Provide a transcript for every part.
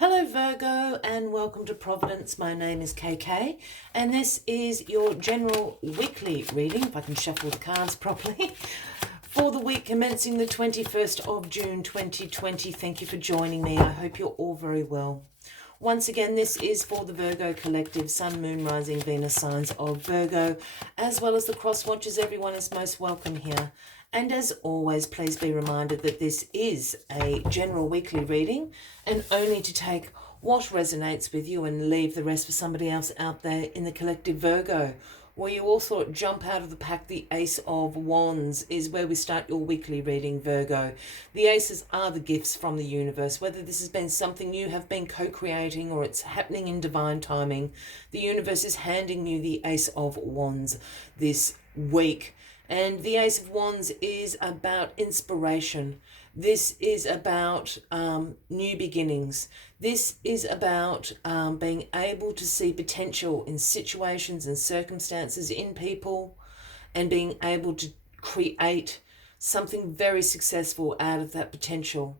Hello Virgo and welcome to Providence. My name is KK and this is your general weekly reading, if I can shuffle the cards properly, for the week commencing the 21st of June 2020. Thank you for joining me. I hope you're all very well. Once again, this is for the Virgo collective, Sun, Moon, Rising, Venus signs of Virgo, as well as the cross watchers. Everyone is most welcome here. And as always, please be reminded that this is a general weekly reading and only to take what resonates with you and leave the rest for somebody else out there in the collective Virgo. Well, you all thought jump out of the pack. The Ace of Wands is where we start your weekly reading, Virgo. The aces are the gifts from the universe. Whether this has been something you have been co-creating or it's happening in divine timing, the universe is handing you the Ace of Wands this week. And the Ace of Wands is about inspiration. This is about new beginnings. This is about being able to see potential in situations and circumstances, in people, and being able to create something very successful out of that potential,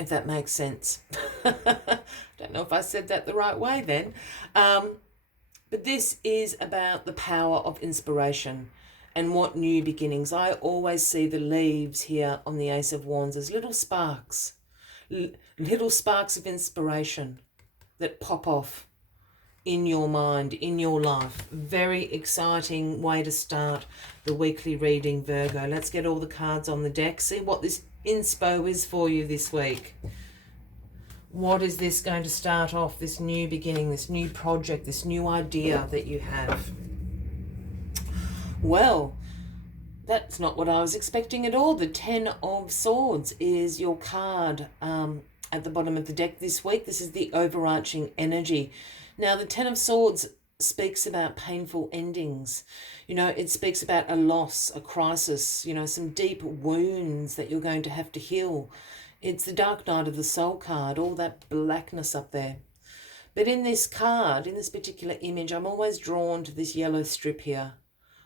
if that makes sense. Don't know if I said that the right way then. But this is about the power of inspiration. And what new beginnings. I always see the leaves here on the Ace of Wands as little sparks of inspiration that pop off in your mind, in your life. Very exciting way to start the weekly reading, Virgo. Let's get all the cards on the deck. See what this inspo is for you this week. What is this going to start off, this new beginning, this new project, this new idea that you have? Well, that's not what I was expecting at all. The Ten of Swords is your card at the bottom of the deck this week. This is the overarching energy. Now, the Ten of Swords speaks about painful endings. You know, it speaks about a loss, a crisis, you know, some deep wounds that you're going to have to heal. It's the Dark Night of the Soul card, all that blackness up there. But in this card, in this particular image, I'm always drawn to this yellow strip here,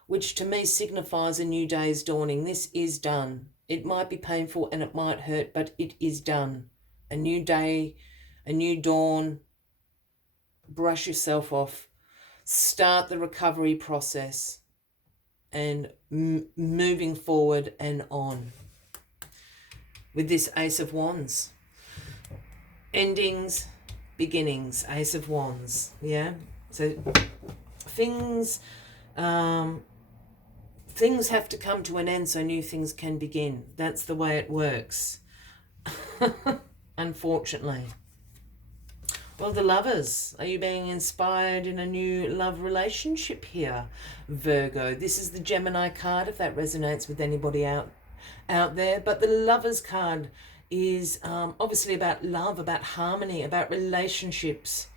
which to me signifies a new day's dawning. This is done. It might be painful and it might hurt, but it is done. A new day, a new dawn. Brush yourself off. Start the recovery process and moving forward and on. With this Ace of Wands. Endings, beginnings, Ace of Wands. Yeah? So things have to come to an end so new things can begin. That's the way it works. Unfortunately. Well, the Lovers. Are you being inspired in a new love relationship here, Virgo? This is the Gemini card, if that resonates with anybody out there. But the Lovers card is obviously about love, about harmony, about relationships.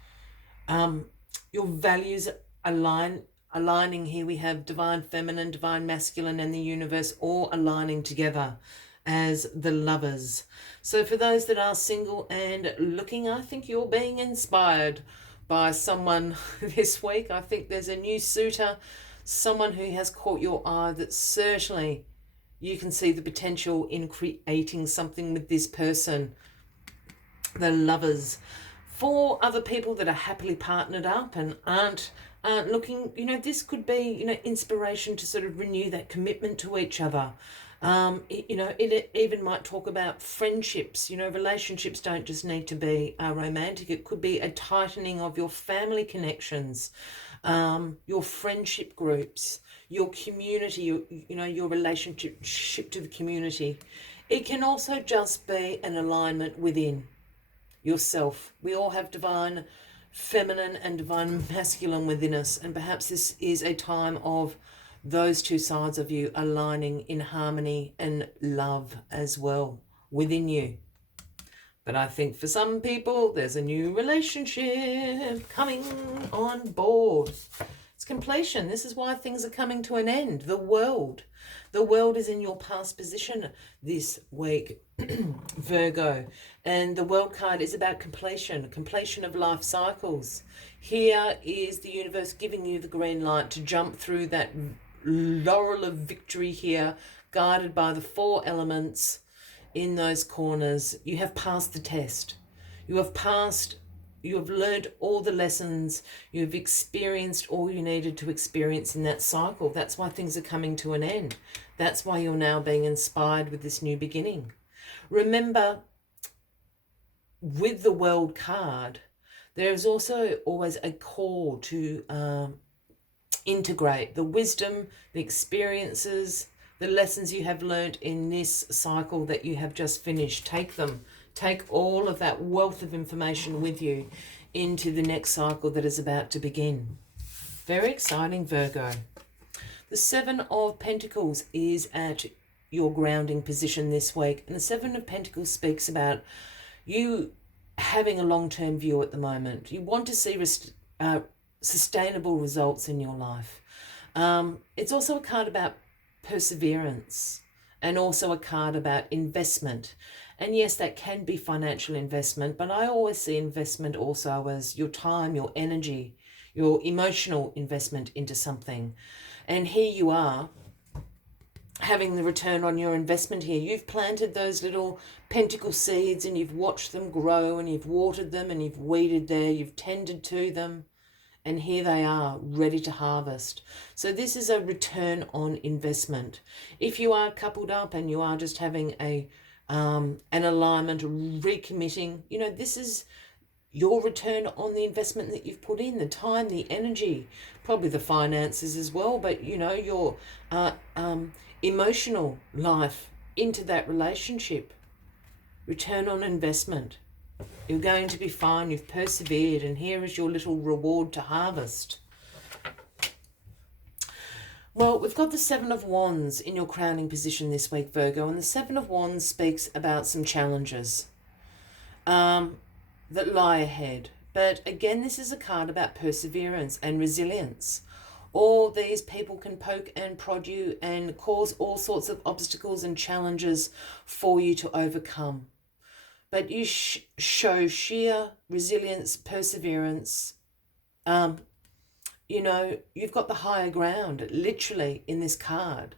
Your values aligning here. We have divine feminine, divine masculine, and the universe all aligning together as the Lovers. So for those that are single and looking, I think you're being inspired by someone this week. I think there's a new suitor, someone who has caught your eye that certainly you can see the potential in creating something with this person. The Lovers. For other people that are happily partnered up and aren't looking, you know, this could be, you know, inspiration to sort of renew that commitment to each other. You know, it even might talk about friendships. You know, relationships don't just need to be romantic. It could be a tightening of your family connections, your friendship groups, your community, you know, your relationship to the community. It can also just be an alignment within yourself. We all have divine feminine and divine masculine within us, and perhaps this is a time of those two sides of you aligning in harmony and love as well within you. But I think for some people there's a new relationship coming on board. It's completion. This is why things are coming to an end. The world is in your past position this week, Virgo. And the World card is about completion of life cycles. Here is the universe giving you the green light to jump through that laurel of victory here, guided by the four elements in those corners. You have passed the test. You have passed, you have learned all the lessons, you've experienced all you needed to experience in that cycle. That's why things are coming to an end. That's why you're now being inspired with this new beginning. Remember, with the World card, there is also always a call to integrate the wisdom, the experiences, the lessons you have learned in this cycle that you have just finished. Take them. Take all of that wealth of information with you into the next cycle that is about to begin. Very exciting, Virgo. The Seven of Pentacles is at your grounding position this week. And the Seven of Pentacles speaks about you having a long-term view at the moment. You want to see sustainable results in your life. It's also a card about perseverance and also a card about investment. And yes, that can be financial investment, but I always see investment also as your time, your energy, your emotional investment into something. And here you are having the return on your investment here. You've planted those little pentacle seeds and you've watched them grow and you've watered them and you've weeded there, you've tended to them. And here they are, ready to harvest. So this is a return on investment. If you are coupled up and you are just having an alignment, recommitting, you know, this is your return on the investment that you've put in, the time, the energy, probably the finances as well, but, you know, your emotional life into that relationship. Return on investment. You're going to be fine. You've persevered, and here is your little reward to harvest. Well, we've got the Seven of Wands in your crowning position this week, Virgo, and the Seven of Wands speaks about some challenges that lie ahead. But again, this is a card about perseverance and resilience. All these people can poke and prod you and cause all sorts of obstacles and challenges for you to overcome. But you show sheer resilience, perseverance. You know, you've got the higher ground, literally, in this card.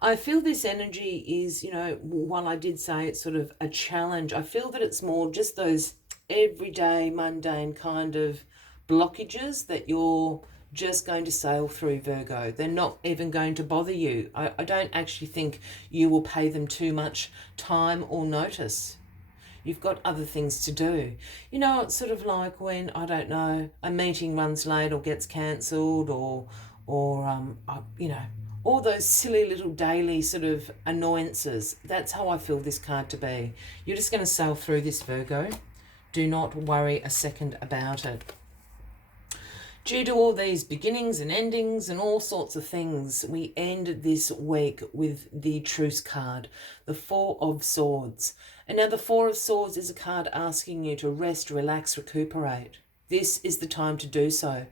I feel this energy is, you know, while I did say it's sort of a challenge, I feel that it's more just those everyday, mundane kind of blockages that you're just going to sail through, Virgo. They're not even going to bother you. I don't actually think you will pay them too much time or notice. You've got other things to do. You know, it's sort of like when, I don't know, a meeting runs late or gets cancelled or you know, all those silly little daily sort of annoyances. That's how I feel this card to be. You're just going to sail through this, Virgo. Do not worry a second about it. Due to all these beginnings and endings and all sorts of things, we end this week with the Truce card, the Four of Swords. And now the Four of Swords is a card asking you to rest, relax, recuperate. This is the time to do so.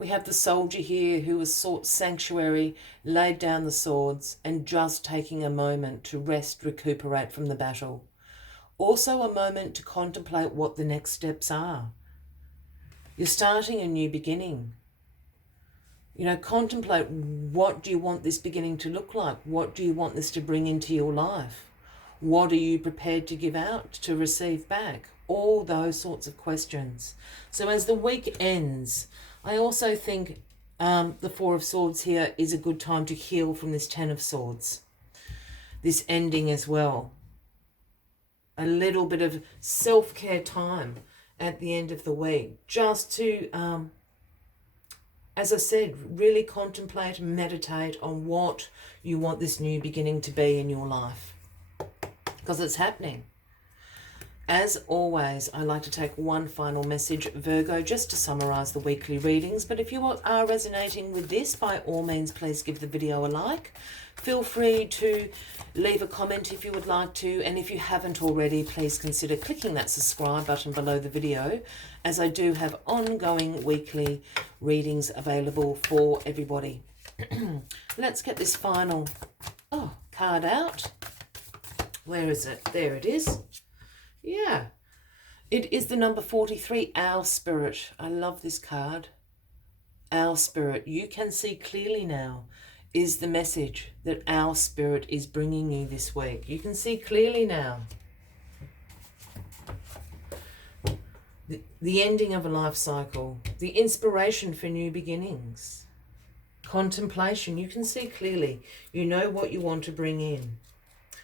We have the soldier here who has sought sanctuary, laid down the swords, and just taking a moment to rest, recuperate from the battle. Also a moment to contemplate what the next steps are. You're starting a new beginning. You know, contemplate, what do you want this beginning to look like? What do you want this to bring into your life? What are you prepared to give out to receive back? All those sorts of questions. So as the week ends, I also think the Four of Swords here is a good time to heal from this Ten of Swords. This ending as well. A little bit of self-care time at the end of the week, just to, as I said, really contemplate and meditate on what you want this new beginning to be in your life, because it's happening. As always, I like to take one final message, Virgo, just to summarize the weekly readings. But if you are resonating with this, by all means, please give the video a like. Feel free to leave a comment if you would like to. And if you haven't already, please consider clicking that subscribe button below the video, as I do have ongoing weekly readings available for everybody. Let's get this final card out. Where is it? There it is. Yeah, it is the number 43, Our Spirit. I love this card. Our Spirit. You can see clearly now is the message that Our Spirit is bringing you this week. You can see clearly now. the ending of a life cycle, the inspiration for new beginnings, contemplation. You can see clearly. You know what you want to bring in.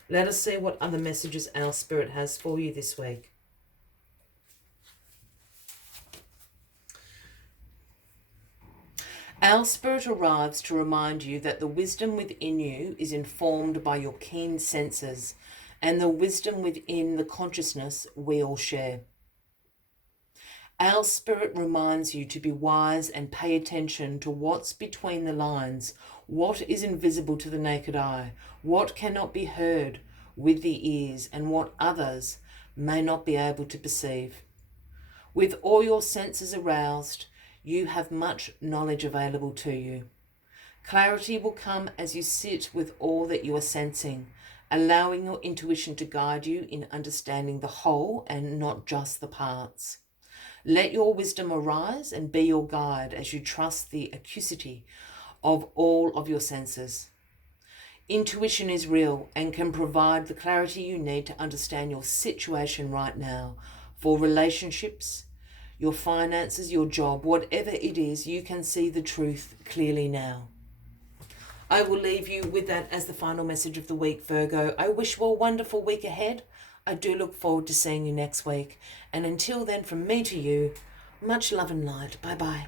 Let us see what other messages our spirit has for you this week. Our spirit arrives to remind you that the wisdom within you is informed by your keen senses and the wisdom within the consciousness we all share. Our spirit reminds you to be wise and pay attention to what's between the lines, what is invisible to the naked eye, what cannot be heard with the ears, and what others may not be able to perceive. With all your senses aroused, you have much knowledge available to you. Clarity will come as you sit with all that you are sensing, allowing your intuition to guide you in understanding the whole and not just the parts. Let your wisdom arise and be your guide as you trust the acuity of all of your senses. Intuition is real and can provide the clarity you need to understand your situation right now. For relationships, your finances, your job, whatever it is, you can see the truth clearly now. I will leave you with that as the final message of the week, Virgo. I wish you a wonderful week ahead. I do look forward to seeing you next week. And until then, from me to you, much love and light. Bye-bye.